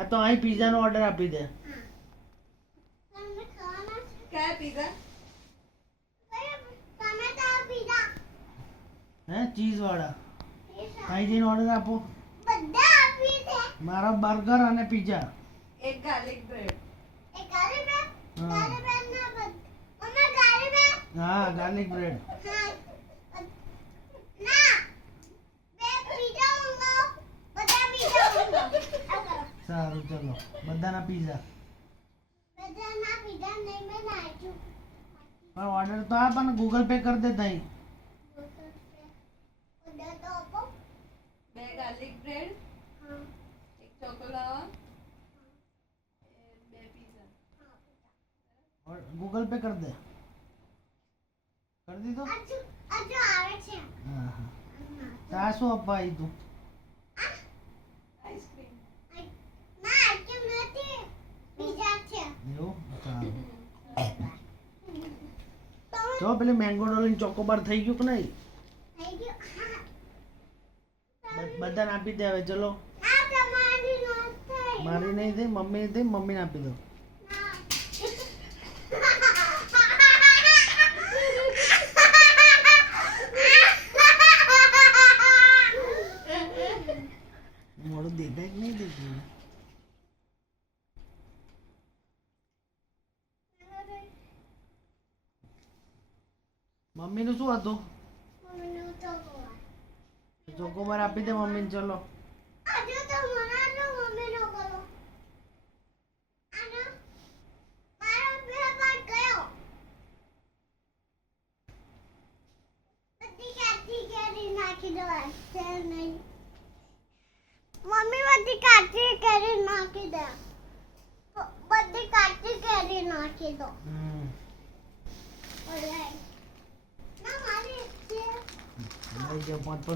આ તો અહીં પિઝાનો ઓર્ડર આપી દે. કયા પીઝા? હે ચીઝ વાળા અહીં જઈને ઓર્ડર આપો. મારા બર્ગર અને પિઝા. એક ગાર્લિક બ્રેડ. હા ગાર્લિક બ્રેડ. સારું ચલો બધાના પિઝા. પણ ઓર્ડર તો આપ અને ગૂગલ પે કરી દે તઈ. 2 garlic bread, 1 choco lava, 2 pizza. Google pay કરી દે. કરી દીધો. હા હા તા શું આપવા આવી તું? આઈસ્ક્રીમ. એવું સારું. તો પેલી મેંગો ડોલી ચોકોબાર થઈ ગયું કે નહીં? બધાને આપી દે હવે ચલો. મારી નહીં થઈ, મમ્મી થઈ, મમ્મીને આપી દો. મોડું દેખાય કે નહીં દેખાય? મમ્મીનું શું હતું? ચોકોબાર આપી દે મમ્મીને ચલો. મમ્મી બધી કાચી કેરી નાખી દે. બધી કાચી કેરી નાખી દો. ના મારી લઈ જાઓ 5